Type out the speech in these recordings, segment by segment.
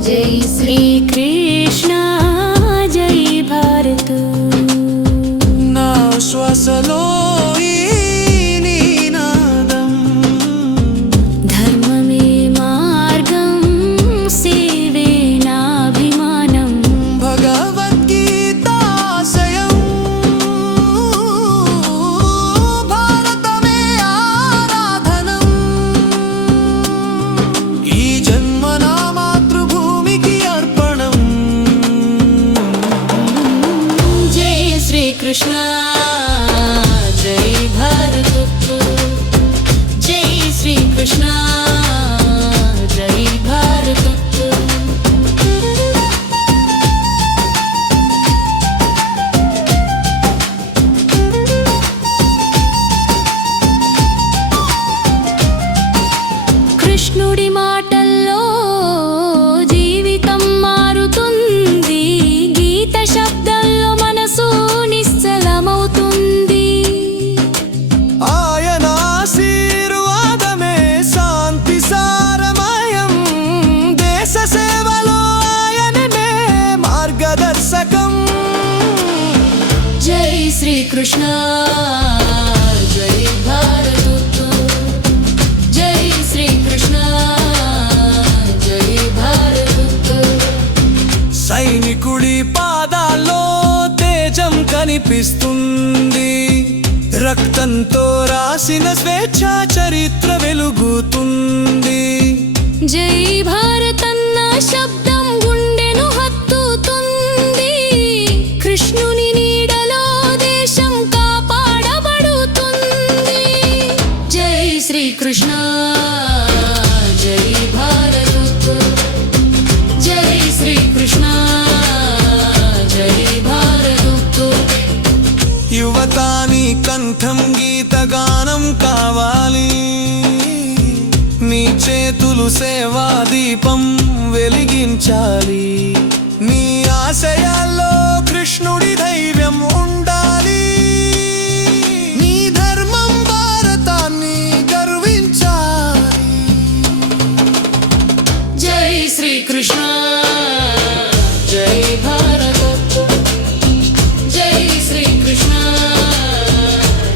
जय श्री कृष्ण जय भारत ना श्वासलो नीनादं धर्ममे मार्गं सेवेनाभिमानं भगवद्गीताशयं भारतमे आराधनम् ई जन्मना कृष्ण जय भारत जय श्री कृष्ण जय भारत कृष्णुడి మాటల్లో జీవితం మారుతుంది గీత శబ్దంలో మనసు श्री कृष्ण जय भारत जय श्री कृष्ण जय भारत సైనికుడి పాదాల్లో తేజం కనిపిస్తుంది రక్తంతో రాసిన స్వేచ్ఛా చరిత్ర వెలుగుతుంది జై భారత్ అన్న శబ్దం గుండెను హత్తుతుంది కృష్ణుని श्री कृष्ण जय भारत जय श्री कृष्ण जय भारत యువతాని కంఠం గీతగానం కావాలి నీ చేతులు సేవా దీపం వెలిగించాలి నీ ఆశయాల్లో కృష్ణుడి ధైర్యం ఉండాలి నీ ధర్మం భారతాన్ని श्री कृष्ण जय भारत जय श्री कृष्ण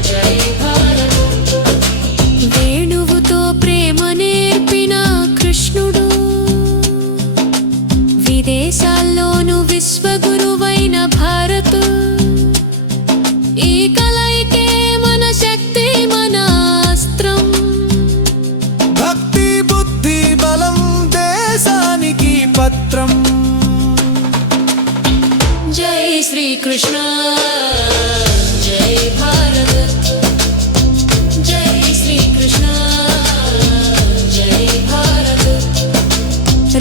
जय भारत వేణువుతో ప్రేమ నేర్పిన కృష్ణుడు విదేశాల్లోనూ విశ్వగురువైన భారత్ ఈ కలయికే మన శక్తి మన అస్త్రం భక్తి బుద్ధి బలం దేశానికి పత్రం जय श्री कृष्ण जय भारत जय श्री कृष्ण जय भारत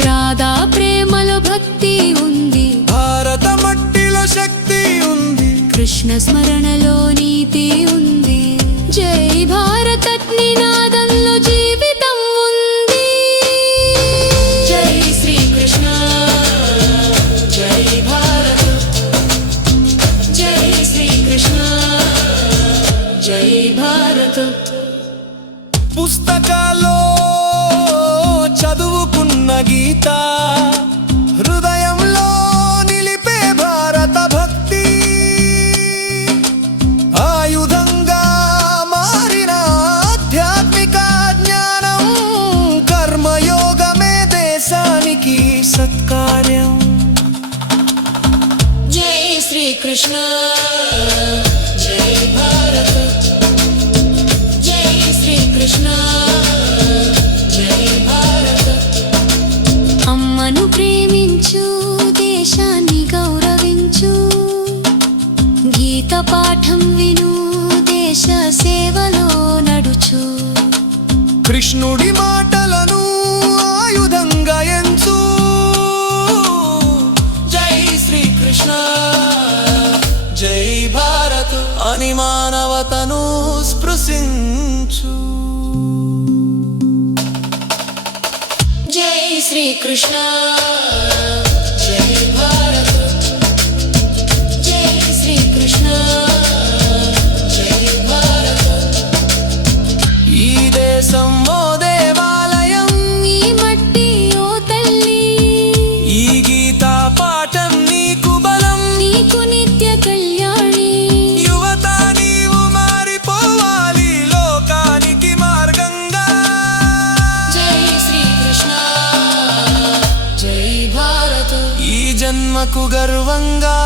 राधा प्रेमलो भक्ति ఉంది భారత మట్టిలో శక్తి ఉంది కృష్ణ స్మరణలో నీతి ఉంది జై భారత్ నినాదంలో జీవితం ఉంది జై శ్రీ కృష్ణ జై భారత్ జై శ్రీ కృష్ణ జై భారత్ పుస్తకాల్లో చదువుకున్న గీత హృదయంలో నిలిపే భారత భక్తి ఆయుధంగా మారిన ఆధ్యాత్మిక జ్ఞానం కర్మయోగమే దేశానికి సత్కార్యం జై శ్రీ కృష్ణ జై భారత్ జై శ్రీ కృష్ణ జై భారత్ అమ్మను ప్రేమించు దేశాన్ని గౌరవించు గీత పాఠం విను దేశ సేవలో నడుచు కృష్ణుడి మాటలను ఆయుధంగా ఎంచు జై శ్రీకృష్ణ జై భారత్ జై శ్రీకృష్ణ జై భారత్ ఈ దేశం ఓ దేవాలయం, ఈ మట్టి ఓ తల్లి, ఈ గీతా పాఠం నీకు బలం. నీకు నిత్య కళ్యాణి. యువత నీవు మారిపోవాలి లోకానికి మార్గంగా. జై శ్రీకృష్ణ జై భారత్ ఈ జన్మకు గర్వంగా